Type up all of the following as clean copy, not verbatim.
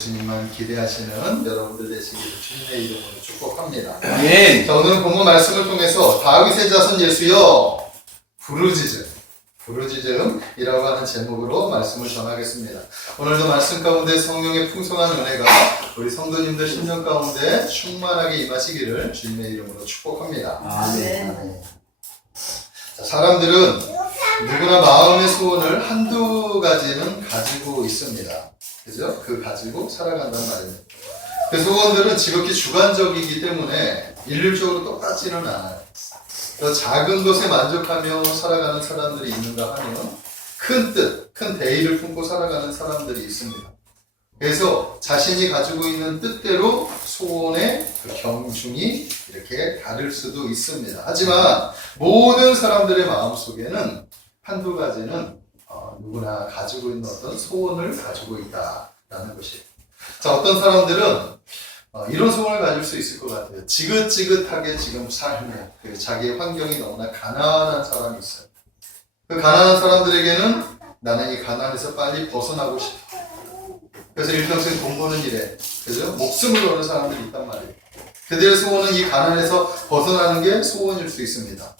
주님만 기대하시는 여러분들 되시기를 주님의 이름으로 축복합니다. 예. 자, 오늘 본문 말씀을 통해서 다윗의 자손 예수여 부르짖음이라고 하는 제목으로 말씀을 전하겠습니다. 오늘도 말씀 가운데 성령의 풍성한 은혜가 우리 성도님들 심령 가운데 충만하게 임하시기를 주님의 이름으로 축복합니다. 아멘. 자, 사람들은 누구나 마음의 소원을 한두 가지는 가지고 있습니다. 그죠? 그 가지고 살아간단 말입니다. 그 소원들은 지극히 주관적이기 때문에 일률적으로 똑같지는 않아요. 작은 것에 만족하며 살아가는 사람들이 있는가 하면 큰 뜻, 큰 대의를 품고 살아가는 사람들이 있습니다. 그래서 자신이 가지고 있는 뜻대로 소원의 그 경중이 이렇게 다를 수도 있습니다. 하지만 모든 사람들의 마음속에는 한두 가지는 누구나 가지고 있는 어떤 소원을 가지고 있다라는 것이에요. 자, 어떤 사람들은 이런 소원을 가질 수 있을 것 같아요. 지긋지긋하게 지금 삶에 자기의 환경이 너무나 가난한 사람이 있어요. 그 가난한 사람들에게는 나는 이 가난에서 빨리 벗어나고 싶어. 그래서 일평생 돈 버는 일에, 그죠? 목숨을 거는 사람들이 있단 말이에요. 그들의 소원은 이 가난에서 벗어나는 게 소원일 수 있습니다.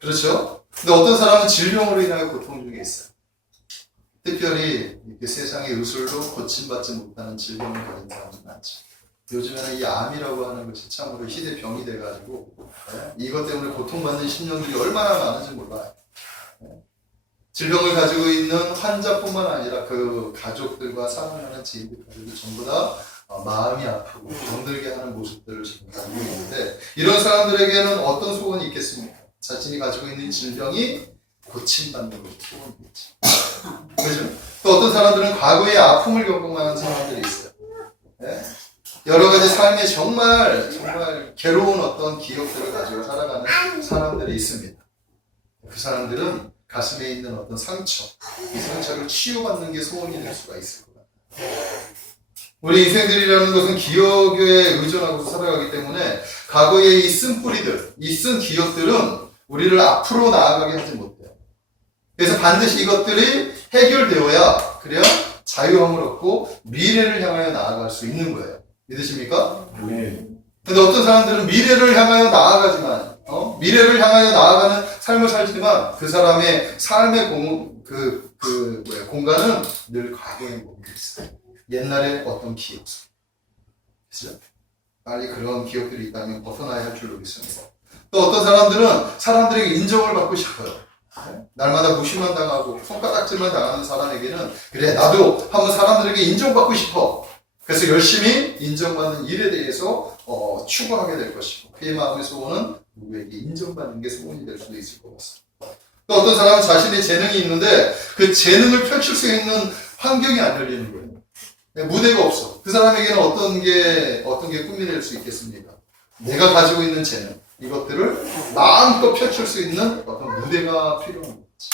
그렇죠? 근데 어떤 사람은 질병으로 인하여 고통 중에 있어요. 특별히 이렇게 세상의 의술로 고침받지 못하는 질병을 가진 사람들이 많죠. 요즘에는 이 암이라고 하는 것이 참으로 희대병이 돼가지고 이것 때문에 고통받는 심령들이 얼마나 많은지 몰라요. 질병을 가지고 있는 환자뿐만 아니라 그 가족들과 사랑하는 지인들까지도 전부 다 마음이 아프고 병들게 하는 모습들을 지금 가지고 있는데, 이런 사람들에게는 어떤 소원이 있겠습니까? 자신이 가지고 있는 질병이 고침받는 것이 소원이겠죠. 그렇죠? 또 어떤 사람들은 과거의 아픔을 겪어가는 사람들이 있어요. 네? 여러 가지 삶에 정말 괴로운 어떤 기억들을 가지고 살아가는 사람들이 있습니다. 그 사람들은 가슴에 있는 어떤 상처, 이 상처를 치유받는 게 소원이 될 수가 있을 것 같아요. 우리 인생들이라는 것은 기억에 의존하고 살아가기 때문에 과거의 이 쓴뿌리들, 이 쓴 기억들은 우리를 앞으로 나아가게 하지 못해요. 그래서 반드시 이것들이 해결되어야, 그래야 자유함을 얻고 미래를 향하여 나아갈 수 있는 거예요. 믿으십니까? 네. 근데 어떤 사람들은 미래를 향하여 나아가지만, 미래를 향하여 나아가는 삶을 살지만 그 사람의 삶의 공간은 늘 과거에 머물러 있어요. 옛날의 어떤 기억 속. 그죠? 빨리 그런 기억들이 있다면 벗어나야 할 줄로 믿습니다. 또 어떤 사람들은 사람들에게 인정을 받고 싶어요. 날마다 무시만 당하고 손가락질만 당하는 사람에게는 그래, 나도 한번 사람들에게 인정받고 싶어. 그래서 열심히 인정받는 일에 대해서 추구하게 될 것이고, 그의 마음의 소원은 누구에게 인정받는 게 소원이 될 수도 있을 것 같습니다. 또 어떤 사람은 자신의 재능이 있는데 그 재능을 펼칠 수 있는 환경이 안 열리는 거예요. 무대가 없어. 그 사람에게는 어떤 게 꿈이 될 수 있겠습니까? 내가 가지고 있는 재능, 이것들을 마음껏 펼칠 수 있는 어떤 무대가 필요한 거지.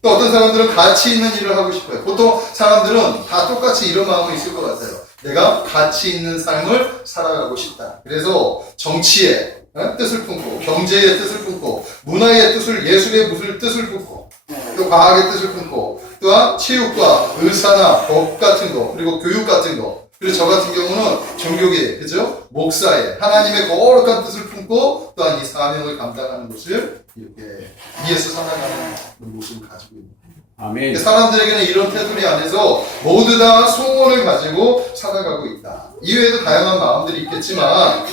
또 어떤 사람들은 가치 있는 일을 하고 싶어요. 보통 사람들은 다 똑같이 이런 마음이 있을 것 같아요. 내가 가치 있는 삶을 살아가고 싶다. 그래서 정치의 뜻을 품고, 경제의 뜻을 품고, 문화의 뜻을, 예술의 뜻을 품고, 또 과학의 뜻을 품고, 또한 체육과 의사나 법 같은 거, 그리고 교육 같은 거, 그리고 저 같은 경우는 종교계, 그죠? 목사의 하나님의 거룩한 뜻을 품고 또한 이 사명을 감당하는 것을 이렇게 위에서 살아가는 모습을 가지고 있는 거예요. 아멘. 사람들에게는 이런 테두리 안에서 모두 다 소원을 가지고 살아가고 있다. 이외에도 다양한 마음들이 있겠지만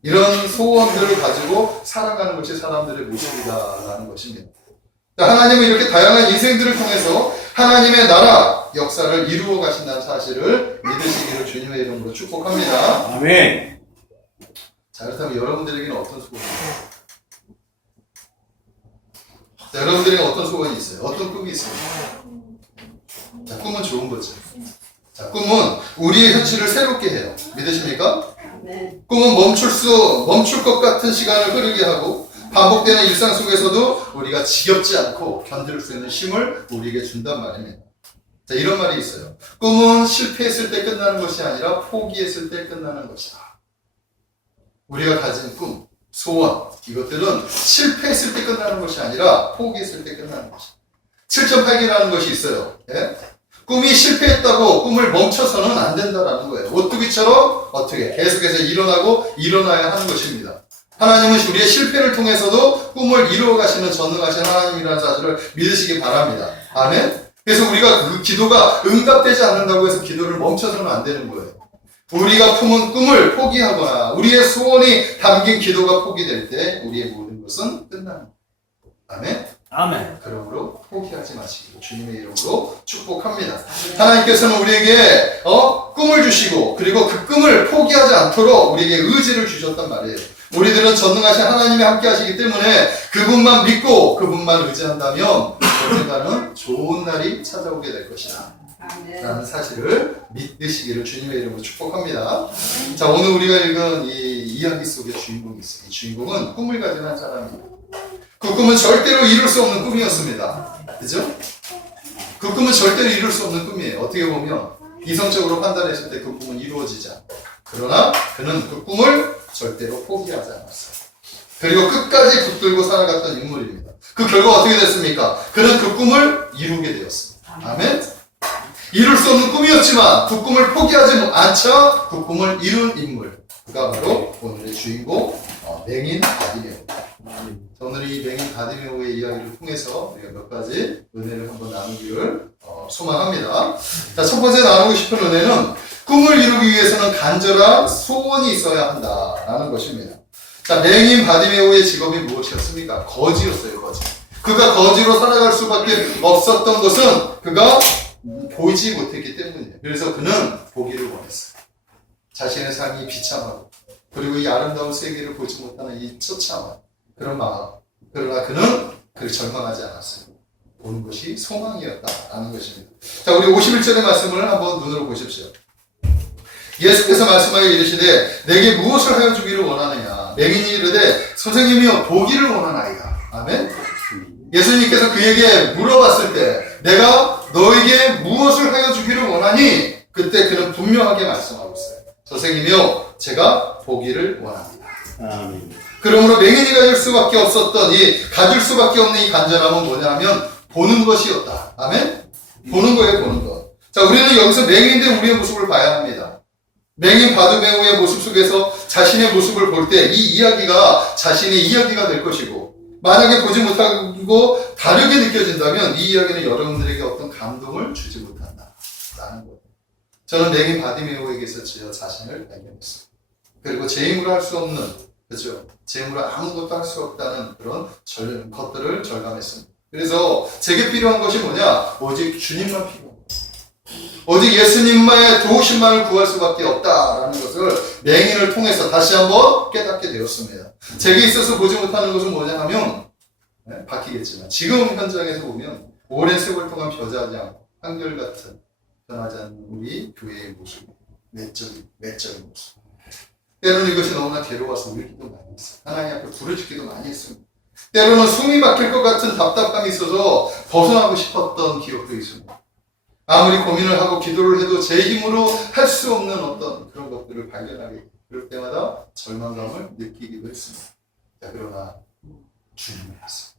이런 소원들을 가지고 살아가는 것이 사람들의 모습이다라는 것입니다. 하나님은 이렇게 다양한 인생들을 통해서 하나님의 나라 역사를 이루어 가신다는 사실을 믿으시기를 주님의 이름으로 축복합니다. 아멘. 자, 그렇다면 여러분들에게는 어떤 소원이에요? 자, 여러분들에게 어떤 소원이 있어요? 어떤 꿈이 있어요? 자, 꿈은 좋은 거죠. 자, 꿈은 우리의 현실을 새롭게 해요. 믿으십니까? 네. 꿈은 멈출 것 같은 시간을 흐르게 하고 반복되는 일상 속에서도 우리가 지겹지 않고 견딜 수 있는 힘을 우리에게 준단 말입니다. 자, 이런 말이 있어요. 꿈은 실패했을 때 끝나는 것이 아니라 포기했을 때 끝나는 것이다. 우리가 가진 꿈, 소원, 이것들은 실패했을 때 끝나는 것이 아니라 포기했을 때 끝나는 것이다. 7.8기라는 것이 있어요. 예? 꿈이 실패했다고 꿈을 멈춰서는 안 된다라는 거예요. 오뚜기처럼 어떻게 계속해서 일어나고 일어나야 하는 것입니다. 하나님은 우리의 실패를 통해서도 꿈을 이루어 가시는 전능하신 하나님이라는 사실을 믿으시기 바랍니다. 아멘. 그래서 우리가 그 기도가 응답되지 않는다고 해서 기도를 멈춰서는 안 되는 거예요. 우리가 품은 꿈을 포기하거나 우리의 소원이 담긴 기도가 포기될 때 우리의 모든 것은 끝납니다. 아멘. 아멘. 그러므로 포기하지 마시기를 주님의 이름으로 축복합니다. 하나님께서는 우리에게 꿈을 주시고 그리고 그 꿈을 포기하지 않도록 우리에게 의지를 주셨단 말이에요. 우리들은 전능하신 하나님이 함께 하시기 때문에 그분만 믿고 그분만 의지한다면 언젠가는 좋은 날이 찾아오게 될 것이다 라는 사실을 믿으시기를 주님의 이름으로 축복합니다. 자, 오늘 우리가 읽은 이 이야기 속에 주인공이 있어요. 이 주인공은 꿈을 가진 한 사람이에요. 그 꿈은 절대로 이룰 수 없는 꿈이었습니다. 그죠? 그 꿈은 절대로 이룰 수 없는 꿈이에요. 어떻게 보면 이성적으로 판단했을 때 그 꿈은 이루어지지 않아요. 그러나 그는 그 꿈을 절대로 포기하지 않았어요. 그리고 끝까지 붙들고 살아갔던 인물입니다. 그 결과가 어떻게 됐습니까? 그는 그 꿈을 이루게 되었습니다. 아멘? 이룰 수 없는 꿈이었지만 그 꿈을 포기하지 않자 그 꿈을 이룬 인물. 그가 바로 오늘의 주인공 맹인 바디메오. 오늘 이 맹인 바디메오의 이야기를 통해서 우리가 몇 가지 은혜를 한번 나누기를 소망합니다. 자, 첫 번째 나누고 싶은 은혜는 꿈을 이루기 위해서는 간절한 소원이 있어야 한다라는 것입니다. 자, 맹인 바디메오의 직업이 무엇이었습니까? 거지였어요, 거지. 그가 거지로 살아갈 수밖에 없었던 것은 그가 보이지 못했기 때문이에요. 그래서 그는 보기를 원했어요. 자신의 삶이 비참하고 그리고 이 아름다운 세계를 보지 못하는 이 처참한 그런 마음. 그러나 그는 그를 절망하지 않았어요. 보는 것이 소망이었다라는 것입니다. 자, 우리 51절의 말씀을 한번 눈으로 보십시오. 예수께서 말씀하여 이르시되 내게 무엇을 하여 주기를 원하느냐. 맹인이 이르되 선생님이여 보기를 원하나이다. 아멘. 예수님께서 그에게 물어봤을 때 내가 너에게 무엇을 하여 주기를 원하니? 그때 그는 분명하게 말씀하고 있어요. 선생님이요 제가 보기를 원합니다. 아멘. 그러므로 맹인이 가질 수밖에 없었던 가질 수밖에 없는 이 간절함은 뭐냐면 보는 것이었다. 아멘? 보는 거예요, 보는 것. 자, 우리는 여기서 맹인인데 우리의 모습을 봐야 합니다. 맹인 바디메오의 모습 속에서 자신의 모습을 볼 때 이 이야기가 자신의 이야기가 될 것이고 만약에 보지 못하고 다르게 느껴진다면 이 이야기는 여러분들에게 어떤 감동을 주지 못한다라는 거예요. 저는 맹인 바디메오에게서 제 자신을 발견했어요. 그리고 제 힘으로 할 수 없는 그렇죠. 제 힘으로 아무것도 할 수 없다는 그런 것들을 절감했습니다. 그래서 제게 필요한 것이 뭐냐? 오직 주님만 필요합니다. 오직 예수님만의 도우심만을 구할 수밖에 없다라는 것을 맹인을 통해서 다시 한번 깨닫게 되었습니다. 제게 있어서 보지 못하는 것은 뭐냐 하면 바뀌겠지만 지금 현장에서 보면 오랜 세월 동안 변하지 않고 한결같은 변하지 않는 우리 교회의 모습, 외적인 모습. 때로는 이것이 너무나 괴로워서 울기도 많이 했어요. 하나님 앞에 부르짖기도 많이 했습니다. 때로는 숨이 막힐 것 같은 답답함이 있어서 벗어나고 싶었던 기억도 있습니다. 아무리 고민을 하고 기도를 해도 제 힘으로 할 수 없는 어떤 그런 것들을 발견하게 그럴 때마다 절망감을 느끼기도 했습니다. 자, 그러나 주님을 했어요.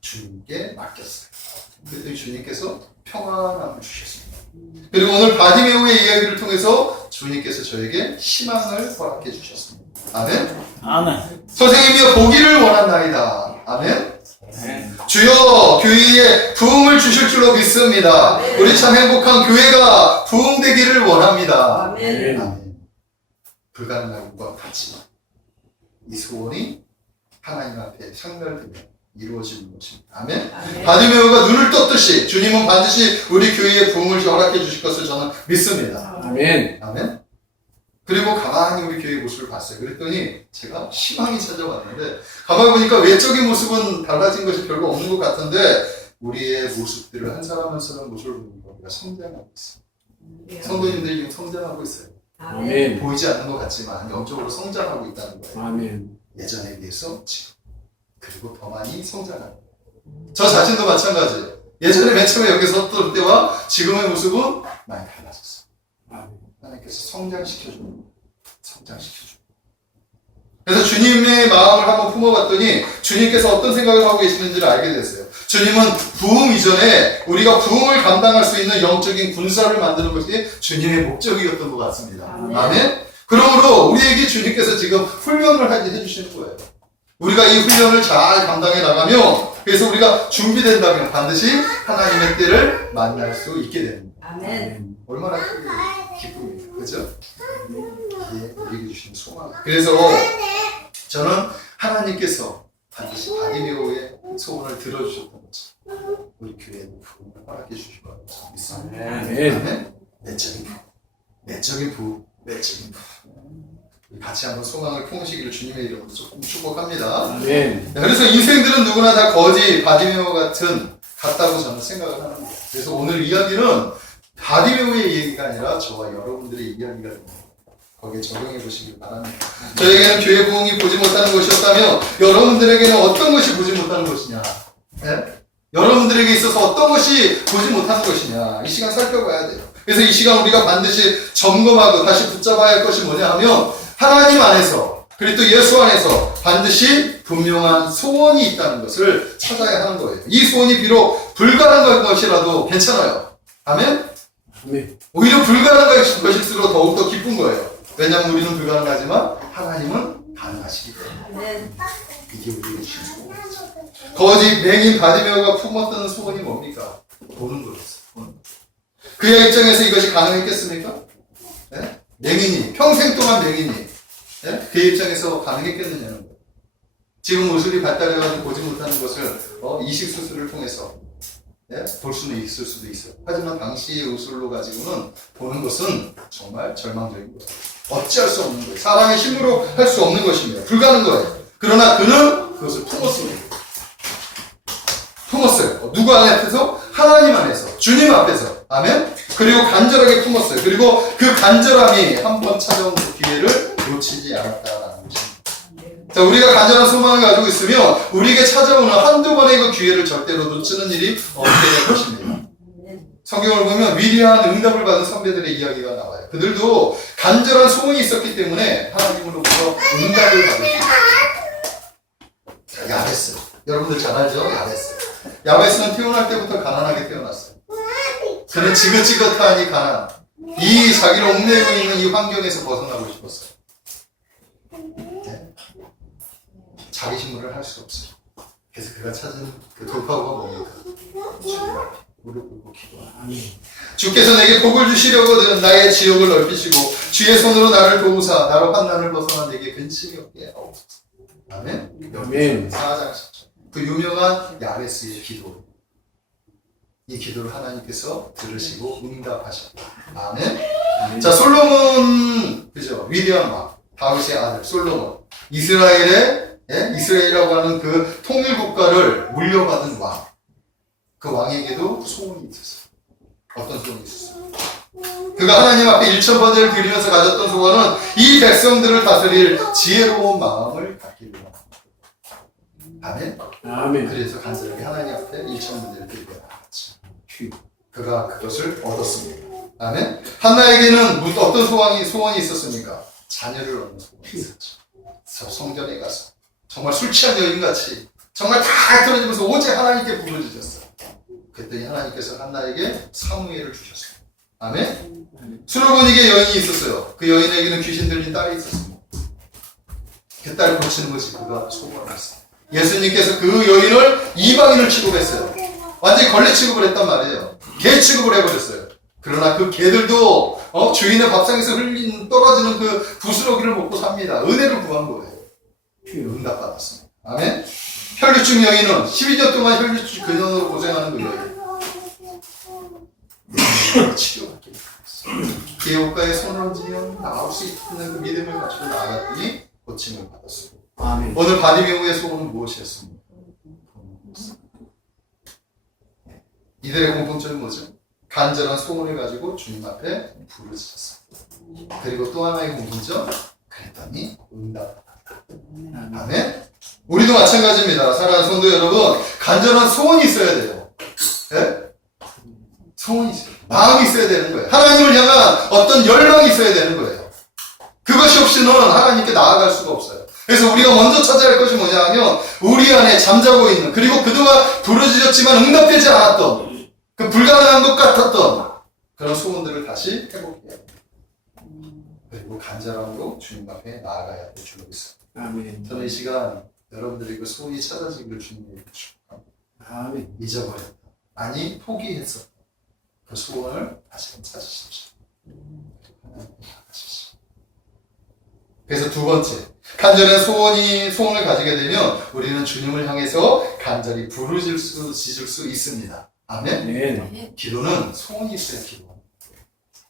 주님께 맡겼어요. 그랬더니 주님께서 평안함을 주셨습니다. 그리고 오늘 바디메오의 이야기를 통해서 주님께서 저에게 희망을 허락해 주셨습니다. 아멘. 아멘. 선생님이여 보기를 원한나이다. 아멘. 주여 교회에 부흥을 주실 줄로 믿습니다. 우리 참 행복한 교회가 부흥되기를 원합니다. 아멘. 불가능한 것 같지만 이 소원이 하나님 앞에 상달되며 이루어지는 것입니다. 아멘. 바디메오가 눈을 떴듯이 주님은 반드시 우리 교회에 부흥을 허락해 주실 것을 저는 믿습니다. 아멘. 아멘. 그리고 가만히 우리 교회의 모습을 봤어요. 그랬더니 제가 희망이 찾아왔는데 가만히 보니까 외적인 모습은 달라진 것이 별로 없는 것 같은데 우리의 모습들을 한 사람 한 사람 모습을 보니까 우리가 성장하고 있어요. 성도님들이 지금 성장하고 있어요. 아멘. 보이지 않는 것 같지만 영적으로 성장하고 있다는 거예요. 아멘. 예전에 비해서 지금 그리고 더 많이 성장하는 거예요. 저 자신도 마찬가지예요. 예전에 맨 처음에 여기 섰던 때와 지금의 모습은 많이 달라졌어요. 하나님께서 성장시켜줍니다. 그래서 주님의 마음을 한번 품어봤더니 주님께서 어떤 생각을 하고 계시는지를 알게 됐어요. 주님은 부흥 이전에 우리가 부흥을 감당할 수 있는 영적인 군사를 만드는 것이 주님의 목적이었던 것 같습니다. 아멘? 그러므로 우리에게 주님께서 지금 훈련을 하게 해주시는 거예요. 우리가 이 훈련을 잘 감당해 나가면, 그래서 우리가 준비된다면 반드시 하나님의 때를 만날 수 있게 됩니다. 아멘. 얼마나 기쁩니다. 그죠? 이게 우리에게 주신 소망. 그래서 저는 하나님께서 반드시 바디메오의 소원을 들어주셨던 거죠. 우리 교회에 부흥을 허락해 주실 거라고 믿습니다. 아멘. 내적인 부흥, 내적인 부흥, 내적인 부흥. 우리 같이 한번 소망을 품으시기를 주님의 이름으로 조금 축복합니다. 아멘. 그래서 인생들은 누구나 다 거지 바디메오 같다고 저는 생각을 합니다. 그래서 오늘 이야기는 바디메오의 얘기가 아니라 저와 여러분들의 이야기가 됩니다. 거기에 적용해 보시길 바랍니다. 저에게는 교회 부흥이 보지 못하는 것이었다면 여러분들에게는 어떤 것이 보지 못하는 것이냐? 예? 여러분들에게 있어서 어떤 것이 보지 못하는 것이냐? 이 시간 살펴봐야 돼요. 그래서 이 시간 우리가 반드시 점검하고 다시 붙잡아야 할 것이 뭐냐 하면 하나님 안에서 그리고 또 예수 안에서 반드시 분명한 소원이 있다는 것을 찾아야 하는 거예요. 이 소원이 비록 불가능한 것이라도 괜찮아요. 아멘? 아멘. 오히려 불가능한 것일수록 더욱더 기쁜 거예요. 왜냐하면 우리는 불가능하지만 하나님은 가능하시기 때문에. 이게 우리에게 주신 소원이죠. 거짓 맹인 바디메오가 품었던 소원이 뭡니까? 보는 거였어요. 그의 입장에서 이것이 가능했겠습니까? 네? 맹인이, 평생 동안 맹인이, 네? 그의 입장에서 가능했겠느냐는 거예요. 지금 의술이 발달해가지고 보지 못하는 것을 이식수술을 통해서 볼 수는 있을 수도 있어요. 하지만 당시의 의술로 가지고는 보는 것은 정말 절망적인 거예요. 어찌할 수 없는 거예요. 사람의 힘으로 할 수 없는 것입니다. 불가능한 거예요. 그러나 그는 그것을 품었습니다. 품었어요. 누구 앞에서? 하나님 안에서, 주님 앞에서. 아멘? 그리고 간절하게 품었어요. 그리고 그 간절함이 한 번 찾아온 그 기회를 놓치지 않았다라는 것입니다. 자, 우리가 간절한 소망을 가지고 있으면 우리에게 찾아오는 한두 번의 그 기회를 절대로 놓치는 일이 없게 될 것입니다. 성경을 보면 위대한 응답을 받은 선배들의 이야기가 나와요. 그들도 간절한 소원이 있었기 때문에 하나님으로부터 응답을 받을 수 있어요. 야베스. 여러분들 잘 알죠? 야베스. 야베스는 태어날 때부터 가난하게 태어났어요. 그는 지긋지긋한 이 가난, 이 자기를 옥내고 있는 이 환경에서 벗어나고 싶었어요. 네? 자기 신문을 할 수 없어요. 그래서 그가 찾은 그 돌파구가 뭡니까? 무릎 꿇고 기도하라. 주께서 내게 복을 주시려거든 나의 지옥을 넓히시고 주의 손으로 나를 도우사 나로 환난을 벗어나 내게 근심이 없게 하옵소서. 아멘. 아멘. 4장 10절. 그 유명한 야베스의 기도. 이 기도를 하나님께서 들으시고 응답하셨다. 아멘. 자, 솔로몬, 그죠? 위대한 왕, 다윗의 아들 솔로몬, 이스라엘이라고 하는 그 통일 국가를 물려받은 왕. 그 왕에게도 소원이 있었어요. 어떤 소원이 있었어요? 그가 하나님 앞에 1000번제를 드리면서 가졌던 소원은 이 백성들을 다스릴 지혜로운 마음을 갖기를 원합니다. 아멘. 아멘. 그래서 간절하게 하나님 앞에 1000번제를 드리고 나갔죠. 그가 그것을 얻었습니다. 아멘. 한나에게는 어떤 소원이 있었습니까? 자녀를 얻는 소원이 있었죠. 그래서 성전에 가서 정말 술 취한 여인같이 정말 다 틀어지면서 오직 하나님께 부르짖었어요. 그랬더니 하나님께서 한나에게 사무엘을 주셨어요. 아멘. 수르보니게 여인이 있었어요. 그 여인에게는 귀신 들린 딸이 있었습니다. 그 딸을 고치는 것이 그가 소원이었어요. 예수님께서 그 여인을 이방인을 취급했어요. 완전히 걸레 취급을 했단 말이에요. 개 취급을 해버렸어요. 그러나 그 개들도 주인의 밥상에서 떨어지는 그 부스러기를 먹고 삽니다. 은혜를 구한 거예요. 응답받았습니다. 아멘. 혈류증 여인은 12년 동안 혈류증 근원으로 고생하는 그 여인. 치료받게 됐어요. 개옥가에 손을 얹으면 나올 수 있는 그 믿음을 가지고 나아갔더니 고침을 받았습니다. 아멘. 오늘 바디메오의 소원은 무엇이었습니까? 이들의 공통점이 뭐죠? 간절한 소원을 가지고 주님 앞에 부르짖었어요. 그리고 또 하나의 공통점, 그랬더니 응답받았다. 아멘. 우리도 마찬가지입니다. 사랑하는 성도 여러분, 간절한 소원이 있어야 돼요. 네? 소원이 있어요. 마음이 있어야 되는 거예요. 하나님을 향한 어떤 열망이 있어야 되는 거예요. 그것이 없이는 하나님께 나아갈 수가 없어요. 그래서 우리가 먼저 찾아야 할 것이 뭐냐 하면 우리 안에 잠자고 있는, 그리고 그동안 부르짖었지만 응답되지 않았던, 그 불가능한 것 같았던 그런 소원들을 다시 회복해야 합니다. 그리고 간절함으로 주님 앞에 나아가야 될 줄로 있습니다. 아멘. 저는 이 시간 여러분들이 그 소원이 찾아지기를 주님께 축복합니다. 아멘. 잊어버렸다, 아니 포기했었다, 그 소원을 다시 찾으십시오. 하나님 나아가십시오. 그래서 두 번째, 간절한 소원을 가지게 되면 우리는 주님을 향해서 간절히 부르짖을 수 있습니다. 아멘. 아멘. 기도는 소원이 있어야 기도.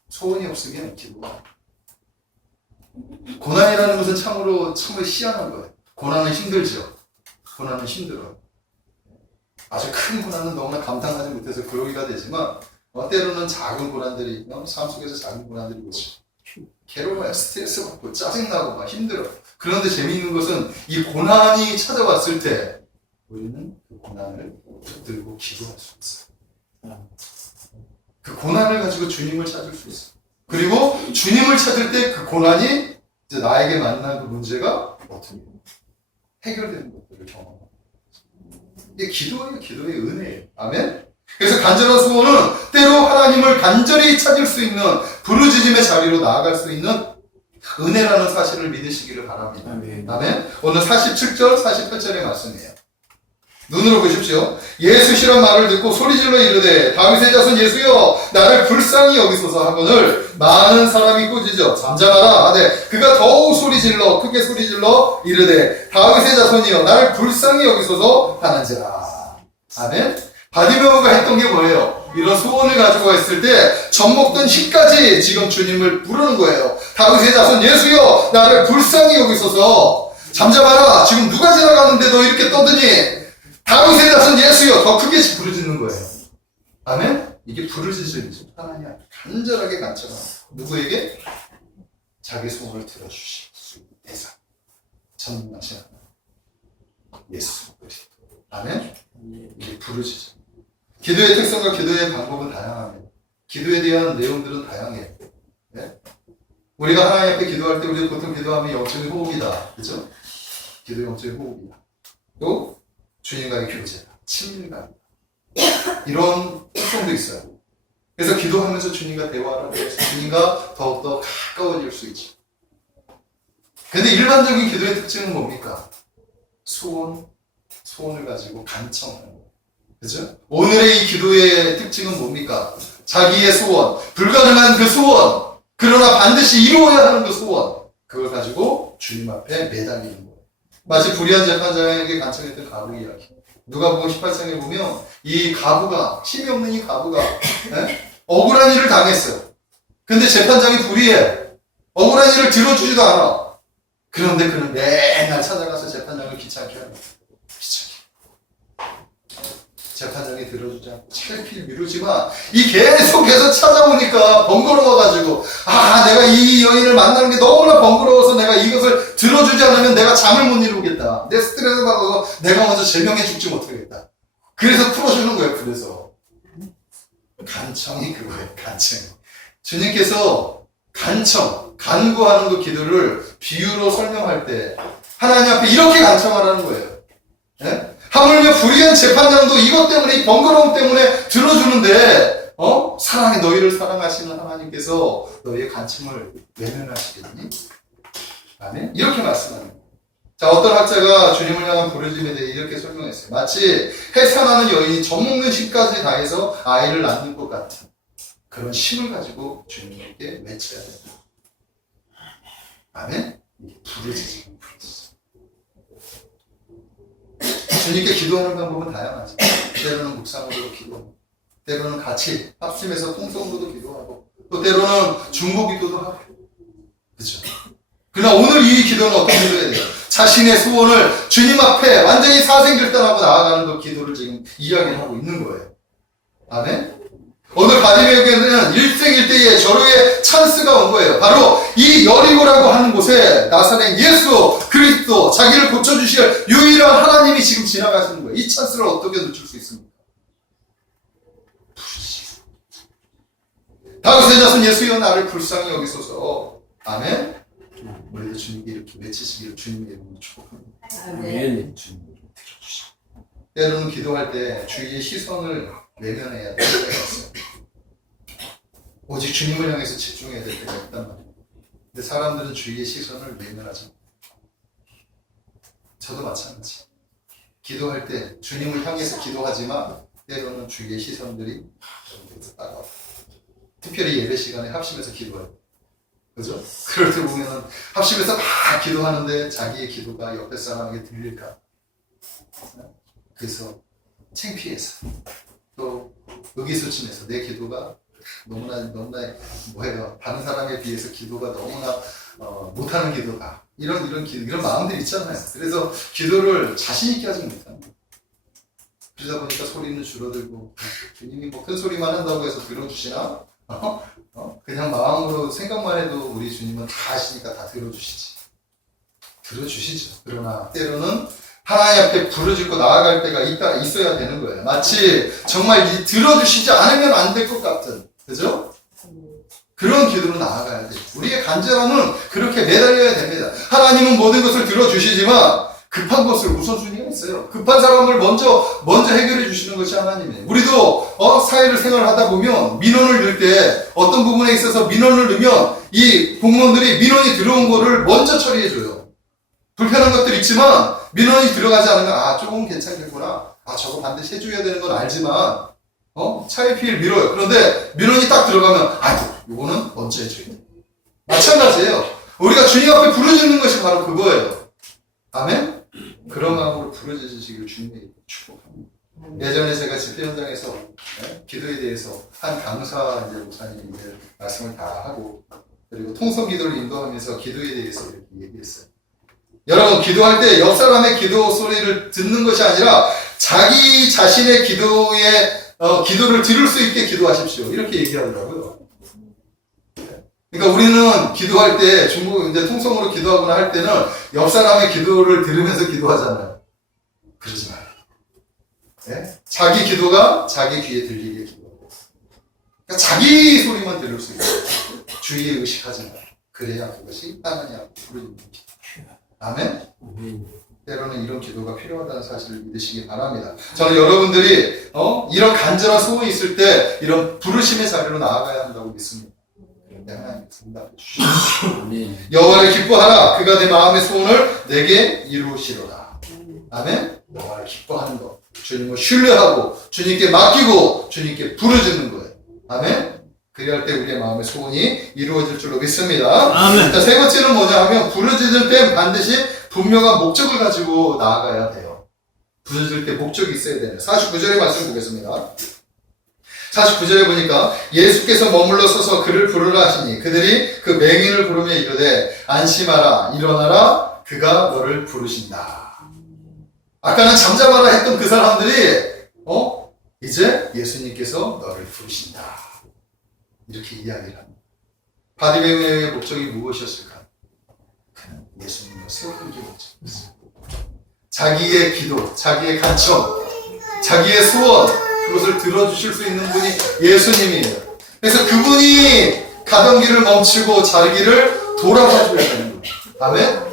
소원이 없으면 기도가. 고난이라는 것은 참으로 희한한 거예요. 고난은 힘들죠. 고난은 힘들어요. 아주 큰 고난은 너무나 감당하지 못해서 그러기가 되지만 때로는 작은 고난들이, 삶 속에서 작은 고난들이 오죠. 괴로워요. 스트레스 받고 짜증나고 막 힘들어. 그런데 재미있는 것은 이 고난이 찾아왔을 때 우리는 그 고난을 붙들고 기도할 수 있어요. 그 고난을 가지고 주님을 찾을 수 있어요. 그리고 주님을 찾을 때 그 고난이 이제 나에게 만난 그 문제가 어떻게 해결되는 것들을 경험합니다. 이게 기도예요. 기도의 은혜예요. 아멘? 그래서 간절한 소원은 때로 하나님을 간절히 찾을 수 있는 부르짖음의 자리로 나아갈 수 있는 은혜라는 사실을 믿으시기를 바랍니다. 아멘. 아멘? 오늘 47절, 48절의 말씀이에요. 눈으로 보십시오. 예수시란 말을 듣고 소리질러 이르되 다윗의 자손 예수여 나를 불쌍히 여기소서 하거늘 많은 사람이 꾸짖어 잠잠하라 하되 그가 더욱 소리질러 크게 소리질러 이르되 다윗의 자손이여 나를 불쌍히 여기소서 하는지라. 아멘. 바디메오가 했던 게 뭐예요? 이런 소원을 가지고 있을 때 젖먹던 힘까지 지금 주님을 부르는 거예요. 다윗의 자손 예수여 나를 불쌍히 여기소서. 잠잠하라. 지금 누가 지나가는데 너 이렇게 떠드니? 다윗의 자손 예수여 더 크게 부르짖는 거예요. 아멘? 이게 부르짖음이죠. 하나님 앞에 간절하게 간청하는 누구에게? 자기 소원을 들어주실 수 있는 대상. 전능하신 하나님 예수 그리스도. 아멘? 이게 부르짖음. 기도의 특성과 기도의 방법은 다양합니다. 기도에 대한 내용들은 다양해요. 네? 우리가 하나님 앞에 기도할 때 우리가 보통 기도하면 영적인 호흡이다. 그죠? 기도 영적인 호흡이다. 또 주님과의 교제다. 친밀감이다. 이런 특성도 있어요. 그래서 기도하면서 주님과 대화를 해서 주님과 더욱더 가까워질 수 있죠. 근데 일반적인 기도의 특징은 뭡니까? 소원을 가지고 간청하는 거예요. 그죠? 오늘의 이 기도의 특징은 뭡니까? 자기의 소원, 불가능한 그 소원, 그러나 반드시 이루어야 하는 그 소원, 그걸 가지고 주님 앞에 매달리는 거예요. 마치 불의한 재판장에게 간청했던 가부 이야기. 누가복음 18장에 보면 이 가부가, 힘이 없는 이 가부가 억울한 일을 당했어요. 근데 재판장이 불의해. 억울한 일을 들어주지도 않아. 그런데 그는 맨날 찾아가서 재판장을 귀찮게 합니다. 귀찮게. 재판장이 들어주지 않고 찰필 미루지만 이 계속해서 찾아오니까 번거로워가지고 내가 이 여인을 만나는 게 너무나 번거로워서 내가 이것을 들어주지 않으면 내가 잠을 못 이루겠다. 내 스트레스 받아서 내가 먼저 제명해 죽지 못하겠다. 그래서 풀어주는 거예요. 그래서 간청이 그거예요. 간청. 주님께서 간구하는 그 기도를 비유로 설명할 때 하나님 앞에 이렇게 간청하라는 거예요. 네? 하물며 불의한 재판장도 이것 때문에, 이 번거로움 때문에 들어주는데, 너희를 사랑하시는 하나님께서 너희의 간청을 외면하시겠니? 아멘? 이렇게 말씀하는 거예요. 자, 어떤 학자가 주님을 향한 부르짖음에 대해 이렇게 설명했어요. 마치 해산하는 여인이 젖먹는 힘까지 다해서 아이를 낳는 것 같은 그런 힘을 가지고 주님께 외쳐야 됩니다. 아멘? 부르짖음. 주님께 기도하는 방법은 다양하죠. 때로는 묵상으로도 기도하고, 때로는 같이 합심해서 통성으로도 기도하고, 또 때로는 중보 기도도 하고. 그렇죠? 그러나 오늘 이 기도는 어떤 기도해야 돼요? 자신의 소원을 주님 앞에 완전히 사생결단하고 나아가는 그 기도를 지금 이야기하고 있는 거예요. 아멘? 오늘 바디메오에는 일생일대의 절호의 찬스가 온 거예요. 바로 이 여리고라고 하는 곳에 나사렛 예수 그리스도 자기를 고쳐주실 유일한 하나님이 지금 지나가시는 거예요. 이 찬스를 어떻게 놓칠 수 있습니까? 다윗의 자손 예수여 나를 불쌍히 여기소서. 아멘. 우리도 주님께 이렇게 외치시기를 주님의 이름으로 축복합니다. 아멘. 주님 들어주시고. 때로는 기도할 때 주위의 시선을 외면해야 될 때가 있어요. 오직 주님을 향해서 집중해야 될 때가 있단 말이에요. 근데 사람들은 주위의 시선을 외면하지 못해요. 저도 마찬가지. 기도할 때 주님을 향해서 기도하지만 때로는 주위의 시선들이 따라와요. 특별히 예배 시간에 합심해서 기도해요. 그죠? 그럴 때 보면은 합심해서 막 기도하는데 자기의 기도가 옆에 사람에게 들릴까? 그래서 창피해서 또 의기소침해서 내 기도가 너무나 뭐예요? 다른 사람에 비해서 기도가 너무나 못하는 기도다. 이런 마음들이 있잖아요. 그래서 기도를 자신 있게 하지 못합니다. 그러다 보니까 소리는 줄어들고 주님이 뭐 큰 소리만 한다고 해서 들어주시나? 그냥 마음으로 생각만 해도 우리 주님은 다 아시니까 다 들어주시지. 들어주시죠. 그러나 때로는 하나님 앞에 부르짖고 나아갈 때가 있어야 되는 거예요. 마치 정말 들어주시지 않으면 안 될 것 같은, 그죠? 그런 기도로 나아가야 돼요. 우리의 간절함은 그렇게 매달려야 됩니다. 하나님은 모든 것을 들어주시지만 급한 것을 우선순위가 있어요. 급한 사람을 먼저 해결해 주시는 것이 하나님이에요. 우리도 사회를 생활하다 보면 민원을 넣을 때 어떤 부분에 있어서 민원을 넣으면 이 공무원들이 민원이 들어온 거를 먼저 처리해 줘요. 불편한 것들 있지만 민원이 들어가지 않으면 조금 괜찮겠구나. 저거 반드시 해줘야 되는 건 알지만 차의 피해를 밀어요. 그런데 민원이 딱 들어가면 이거는 먼저 해줘야 돼. 마찬가지예요. 우리가 주님 앞에 부르짖는 것이 바로 그거예요. 아멘? 그런 마음으로 부르짖으시길 주님의 축복합니다. 예전에 제가 집회 현장에서 기도에 대해서 한 강사 목사님이 말씀을 다 하고 그리고 통성 기도를 인도하면서 기도에 대해서 이렇게 얘기했어요. 여러분, 기도할 때 옆 사람의 기도 소리를 듣는 것이 아니라 자기 자신의 기도를 들을 수 있게 기도하십시오. 이렇게 얘기하더라고요. 그러니까 우리는 기도할 때 이제 통성으로 기도하거나 할 때는 옆 사람의 기도를 들으면서 기도하잖아요. 그러지 마요. 네? 자기 기도가 자기 귀에 들리게 기도하고. 그러니까 자기 소리만 들을 수 있어요. 주위에 의식하지 마요. 그래야 그것이 하나님 앞에 부르짖는 기도. 아멘? 때로는 이런 기도가 필요하다는 사실을 믿으시기 바랍니다. 저는 여러분들이 이런 간절한 소원이 있을 때 이런 부르심의 자리로 나아가야 한다고 믿습니다. 그런데 하나님 응답해 주시옵소서. 여호와를 기뻐하라. 그가 내 마음의 소원을 내게 이루시리라. 아멘? 여호와를 기뻐하는 것. 주님을 신뢰하고 주님께 맡기고 주님께 부르짖는 거예요. 아멘? 그리할 때 우리의 마음의 소원이 이루어질 줄로 믿습니다. 아멘. 자, 세 번째는 뭐냐 하면 부르짖을 때 반드시 분명한 목적을 가지고 나아가야 돼요. 부르짖을 때 목적이 있어야 돼요. 49절의 말씀 보겠습니다. 49절에 보니까 예수께서 머물러 서서 그를 부르라 하시니 그들이 그 맹인을 부르며 이르되 안심하라 일어나라 그가 너를 부르신다. 아까는 잠잠하라 했던 그 사람들이 이제 예수님께서 너를 부르신다. 이렇게 이야기를 합니다. 바디메오의 목적이 무엇이었을까? 그는 예수님을 세우는 게 목적이었어요. 자기의 기도, 자기의 간청, 자기의 소원, 그것을 들어주실 수 있는 분이 예수님이에요. 그래서 그분이 가던 길을 멈추고 자기를 돌아봐줘야 되는 거예요. 아멘?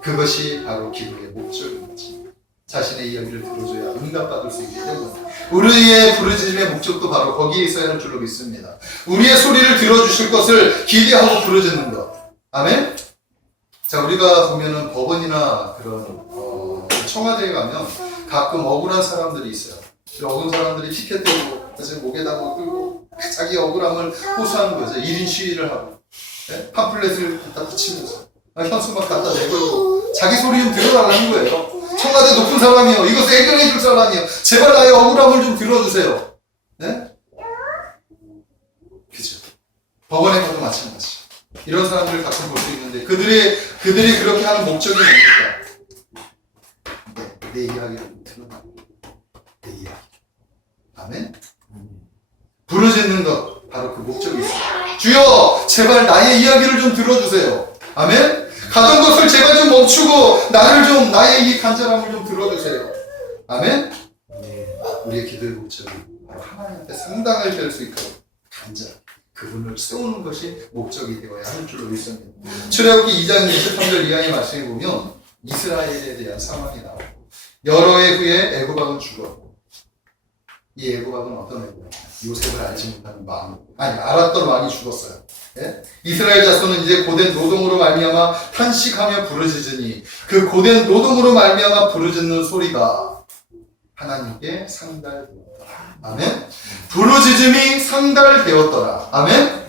그것이 바로 기도의 목적인 거지. 자신의 이야기를 들어줘야 응답받을 수 있기 때문에 우리의 부르짖음의 목적도 바로 거기에 있어야 할 줄로 믿습니다. 우리의 소리를 들어주실 것을 기대하고 부르짖는 것. 아멘? 자, 우리가 보면은 법원이나 그런 청와대에 가면 가끔 억울한 사람들이 있어요. 억울한 사람들이 피켓 들고 그래서 목에다가 끌고 자기 억울함을 호소하는 거죠. 1인 시위를 하고 팜플렛을 갖다 붙이면서 현수막 갖다 내걸고 자기 소리 좀 들어달라는 거예요. 청와대 높은 사람이요. 이것을 해결해 줄 사람이요. 제발 나의 억울함을 좀 들어주세요. 네? 그죠. 법원에 가도 마찬가지. 이런 사람들을 가끔 볼 수 있는데 그들이 그렇게 하는 목적이 뭡니까? 내 이야기를 들어봐. 내 이야기. 아멘? 부르짖는 것 바로 그 목적이 있어요. 주여 제발 나의 이야기를 좀 들어주세요. 아멘? 가던 것을 제발 좀 멈추고 나의 이 간절함을 좀 들어주세요. 아멘? 우리의 기도의 목적이 바로 하나님 앞에 상당히 될 수 있도록 간절. 그 그분을 세우는 것이 목적이 되어야 할 줄로 믿습니다. 출애굽기 2장 23절 이하의 말씀에 보면 이스라엘에 대한 상황이 나오고 여러 해 후에 애굽왕은 죽었고 이 애굽왕은 어떤 애굽왕? 요셉을 알지 못하는 왕, 아니 알았던 왕이 죽었어요. 예? 이스라엘 자손은 이제 고된 노동으로 말미암아 탄식하며 부르짖으니 그 고된 노동으로 말미암아 부르짖는 소리가 하나님께 상달되었더라. 아멘. 부르짖음이 상달되었더라. 아멘.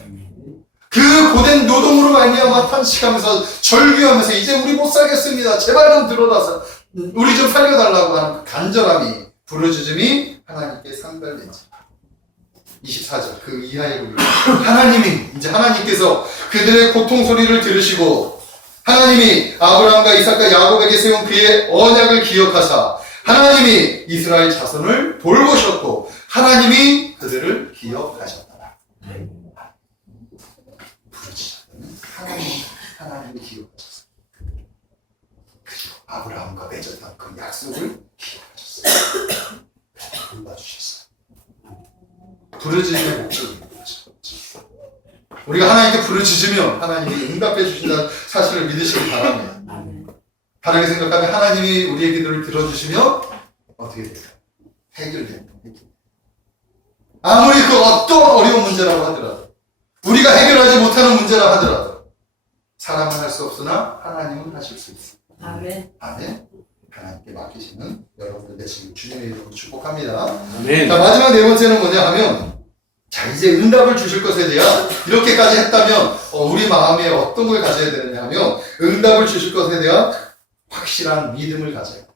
그 고된 노동으로 말미암아 탄식하면서 절규하면서 이제 우리 못 살겠습니다. 제발 좀 들어와서 우리 좀 살려달라고 하는 그 간절함이 부르짖음이 하나님께 상달된지. 24절 그 이하의 부분 하나님이 이제 하나님께서 그들의 고통 소리를 들으시고 하나님이 아브라함과 이삭과 야곱에게 세운 그의 언약을 기억하사 하나님이 이스라엘 자손을 돌보셨고 하나님이 그들을 기억하셨더라. 부르짖었다는 하나님이 기억하셨어요. 그리고 아브라함과 맺었던 그 약속을 기억하셨어요. 불러주셨어요. 부르짖음의 목적입니다. 우리가 하나님께 부르짖으면 하나님이 응답해 주신다는 사실을 믿으시기 바랍니다. 다르게 생각하면 하나님이 우리의 기도를 들어주시면 어떻게 돼요? 해결됩니다. 아무리 그 어떤 어려운 문제라고 하더라도 우리가 해결하지 못하는 문제라 하더라도 사람은 할 수 없으나 하나님은 하실 수 있습니다. 아멘. 아멘. 하나님께 맡기시는 여러분들 되시길 주님의 이름으로 축복합니다. 아멘. 자, 마지막 네 번째는 뭐냐 하면 자 이제 응답을 주실 것에 대한 이렇게까지 했다면 우리 마음에 어떤 걸 가져야 되느냐 하면 응답을 주실 것에 대한 확실한 믿음을 가져야 돼요.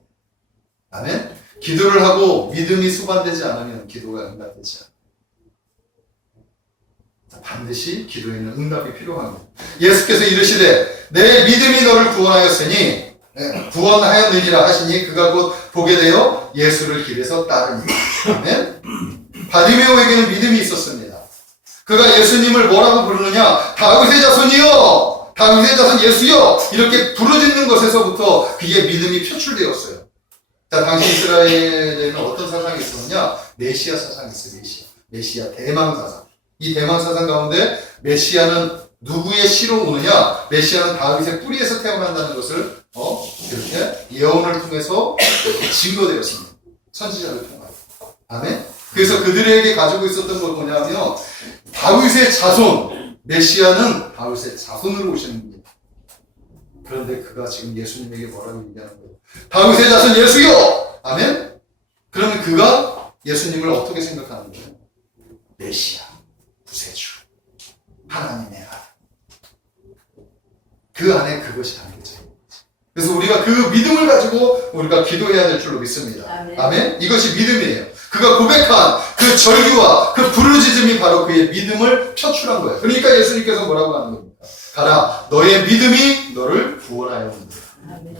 아멘. 기도를 하고 믿음이 수반되지 않으면 기도가 응답되지 않아요. 반드시 기도에는 응답이 필요합니다. 예수께서 이르시되 내 믿음이 너를 구원하였으니 구원하였느니라 하시니 그가 곧 보게 되어 예수를 길에서 따르니. 아멘. 바디메오에게는 믿음이 있었습니다. 그가 예수님을 뭐라고 부르느냐? 다윗의 자손이요, 다윗의 자손 예수요, 이렇게 부르짖는 것에서부터 그의 믿음이 표출되었어요. 자, 당시 이스라엘에는 어떤 사상이 있었느냐? 메시아 사상이 있어요. 메시아 대망 사상. 이 대망 사상 가운데 메시아는 누구의 씨로 오느냐? 메시아는 다윗의 뿌리에서 태어난다는 것을 이렇게 예언을 통해서 증거되었습니다. 선지자를 통하여. 아멘. 그래서 그들에게 가지고 있었던 건 뭐냐면 다윗의 자손, 메시아는 다윗의 자손으로 오시는 분입니다. 그런데 그가 지금 예수님에게 뭐라고 얘기하는 거예요? 다윗의 자손 예수요! 아멘? 그러면 그가 예수님을 어떻게 생각하는 거예요? 메시아, 구세주, 하나님의 아들. 그 안에 그것이 담겨져 있는 거죠. 그래서 우리가 그 믿음을 가지고 우리가 기도해야 될 줄로 믿습니다. 아멘. 아멘? 이것이 믿음이에요. 그가 고백한 그 절규와 그 부르짖음이 바로 그의 믿음을 표출한 거예요. 그러니까 예수님께서 뭐라고 하는 겁니까? 가라, 너의 믿음이 너를 구원하였느니라.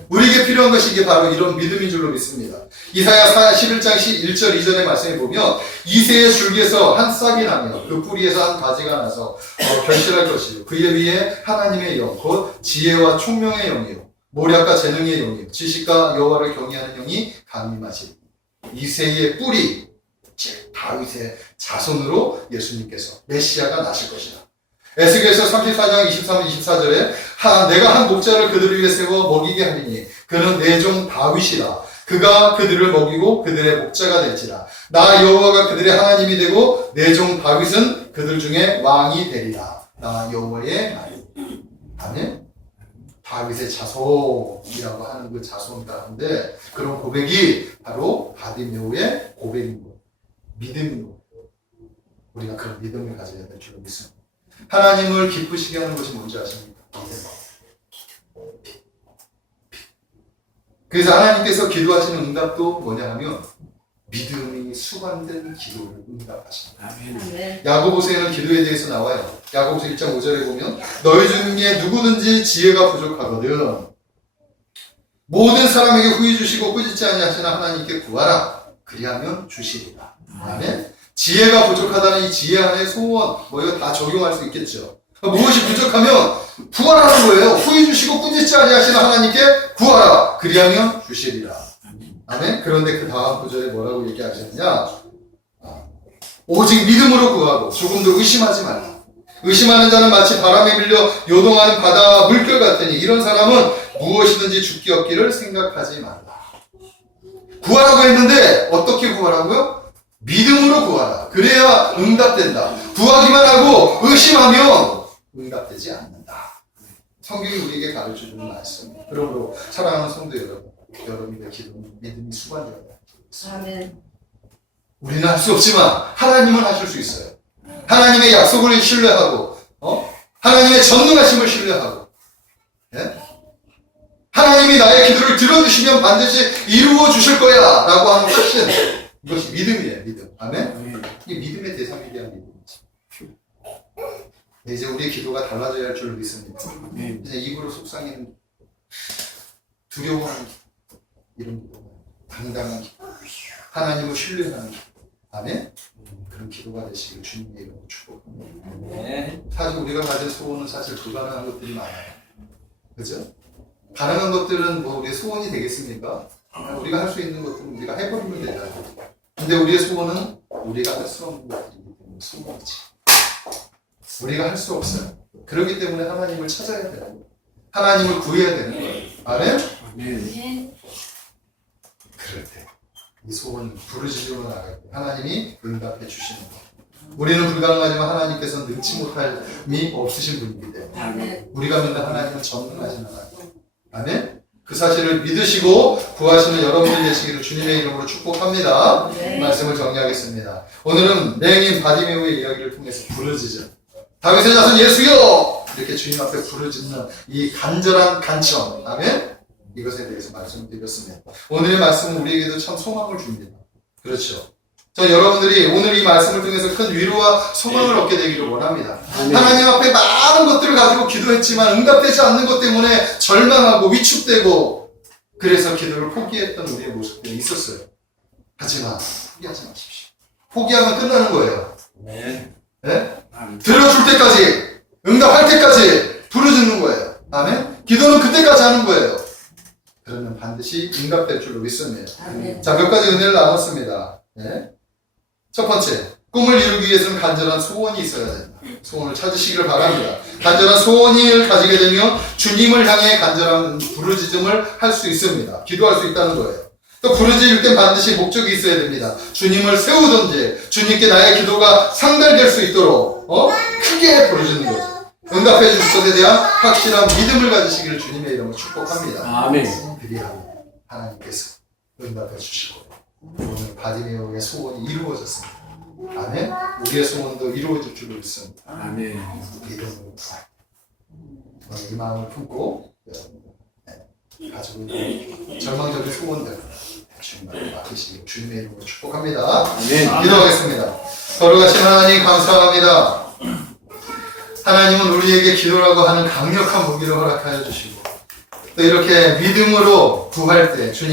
우리에게 필요한 것이 이게 바로 이런 믿음인 줄로 믿습니다. 이사야 11장 1절 2절의 말씀에 보면 이새의 줄기에서 한 싹이 나며 그 뿌리에서 한 가지가 나서 결실할 것이요 그의 위에 하나님의 영 곧 지혜와 총명의 영이요 모략과 재능의 영이요 지식과 여호와를 경외하는 영이 감임하시리. 이새의 뿌리, 즉 다윗의 자손으로 예수님께서 메시아가 나실 것이다. 에스겔서 34장 23, 24절에 내가 한 목자를 그들을 위해 세워 먹이게 하리니 그는 내 종 다윗이라. 그가 그들을 먹이고 그들의 목자가 될지라. 나 여호와가 그들의 하나님이 되고 내 종 다윗은 그들 중에 왕이 되리라. 나 여호와의 말이. 아멘. 다윗의 자손이라고 하는 그 자손 가운데 그런 고백이 바로 바디메오의 고백인 것, 믿음인 것. 우리가 그런 믿음을 가져야 될 줄로 믿습니다. 하나님을 기쁘시게 하는 것이 뭔지 아십니까? 그래서 하나님께서 기도하시는 응답도 뭐냐 하면 믿음이 수반된 기도를 응답하십니다. 아멘. 야고보서에는 기도에 대해서 나와요. 야고보서 1장 5절에 보면 너희 중에 누구든지 지혜가 부족하거든 모든 사람에게 후히 주시고 꾸짖지 아니하시나 하나님께 구하라. 그리하면 주시리라. 아멘. 지혜가 부족하다는 이 지혜 안에 소원 이거 다 적용할 수 있겠죠. 무엇이 부족하면 구하라는 거예요. 후히 주시고 꾸짖지 아니하시나 하나님께 구하라. 그리하면 주시리라. 아멘. 그런데 그 다음 구절에 뭐라고 얘기하셨냐? 오직 믿음으로 구하고 조금도 의심하지 말라. 의심하는 자는 마치 바람에 밀려 요동하는 바다 물결 같으니 이런 사람은 무엇이든지 죽기 없기를 생각하지 말라. 구하라고 했는데 어떻게 구하라고요? 믿음으로 구하라. 그래야 응답된다. 구하기만 하고 의심하면 응답되지 않는다. 성경이 우리에게 가르쳐주는 말씀입니다. 그러므로 사랑하는 성도 여러분, 여러분의 기도는 믿음이 수반되어야 합니다. 아멘. 우리는 할 수 없지만 하나님은 하실 수 있어요. 하나님의 약속을 신뢰하고, 하나님의 전능하심을 신뢰하고, 예? 하나님이 나의 기도를 들어주시면 반드시 이루어 주실 거야 라고 하는 확신, 이것이 믿음이에요. 믿음. 아멘? 이게 믿음의 대상에 대한 믿음이죠. 이제 우리의 기도가 달라져야 할 줄 믿습니다. 이제 입으로 속상해는 두려워하는 기도, 이런 기도, 당당한 기도, 하나님을 신뢰하는 기도. 아멘? 그런 기도가 되시길 주님의 이름으로 축복합니다. 사실 우리가 가진 소원은 사실 불가능한 것들이 많아요. 그죠? 가능한 것들은 뭐 우리의 소원이 되겠습니까? 우리가 할 수 있는 것들은 우리가 해버리면 되잖아요. 근데 우리의 소원은 우리가 할 수 없는 것들이기 때문에 소원이지. 우리가 할 수 없어요. 그렇기 때문에 하나님을 찾아야 되는 거예요. 하나님을 구해야 되는 거예요. 아멘? 아멘. 그럴 때 이 소원 부르짖으러 나갈 때 하나님이 응답해 주시는 거예요. 우리는 불가능하지만 하나님께서는 능치 못함이 없으신 분이기 때문에 아멘. 우리가 믿는 하나님은 전능하신 하나님. 아멘? 그 사실을 믿으시고 구하시는 여러분들 되시기를 주님의 이름으로 축복합니다. 네. 말씀을 정리하겠습니다. 오늘은 맹인 바디메오의 이야기를 통해서 부르짖음, 다윗의 자손 예수여! 이렇게 주님 앞에 부르짖는 이 간절한 간청, 아멘? 이것에 대해서 말씀드렸습니다. 오늘의 말씀은 우리에게도 참 소망을 줍니다. 그렇죠? 저 여러분들이 오늘 이 말씀을 통해서 큰 위로와 소망을 얻게 되기를 원합니다. 하나님 앞에 많은 것들을 가지고 기도했지만 응답되지 않는 것 때문에 절망하고 위축되고 그래서 기도를 포기했던 우리의 모습들이 있었어요. 하지만 포기하지 마십시오. 포기하면 끝나는 거예요. 네? 들어줄 때까지, 응답할 때까지 부르짖는 거예요. 아멘? 기도는 그때까지 하는 거예요. 그러면 반드시 응답될 줄로 믿습니다. 아멘. 자, 몇 가지 은혜를 나눴습니다. 네? 첫 번째, 꿈을 이루기 위해서는 간절한 소원이 있어야 된다. 소원을 찾으시기를 바랍니다. 간절한 소원을 가지게 되면 주님을 향해 간절한 부르짖음을 할 수 있습니다. 기도할 수 있다는 거예요. 또 부르짖을 땐 반드시 목적이 있어야 됩니다. 주님을 세우든지 주님께 나의 기도가 상달될 수 있도록 크게 부르짖는 거죠. 응답해 주실 것에 대한 확실한 믿음을 가지시기를 주님의 이름으로 축복합니다. 아멘. 그리하여 하나님께서 응답해 주시고 오늘 바디메오의 소원이 이루어졌습니다. 아멘. 우리의 소원도 이루어질 줄로 믿습니다. 아멘. 이름으로 이 마음을 품고 가지고 있는 절망적인 소원들 주님께 맡기시길 주님의 이름으로 축복합니다. 아멘. 기도하겠습니다. 거룩하신 하나님 감사합니다. 하나님은 우리에게 기도라고 하는 강력한 무기를 허락하여 주시고 또 이렇게 믿음으로 구할 때 주님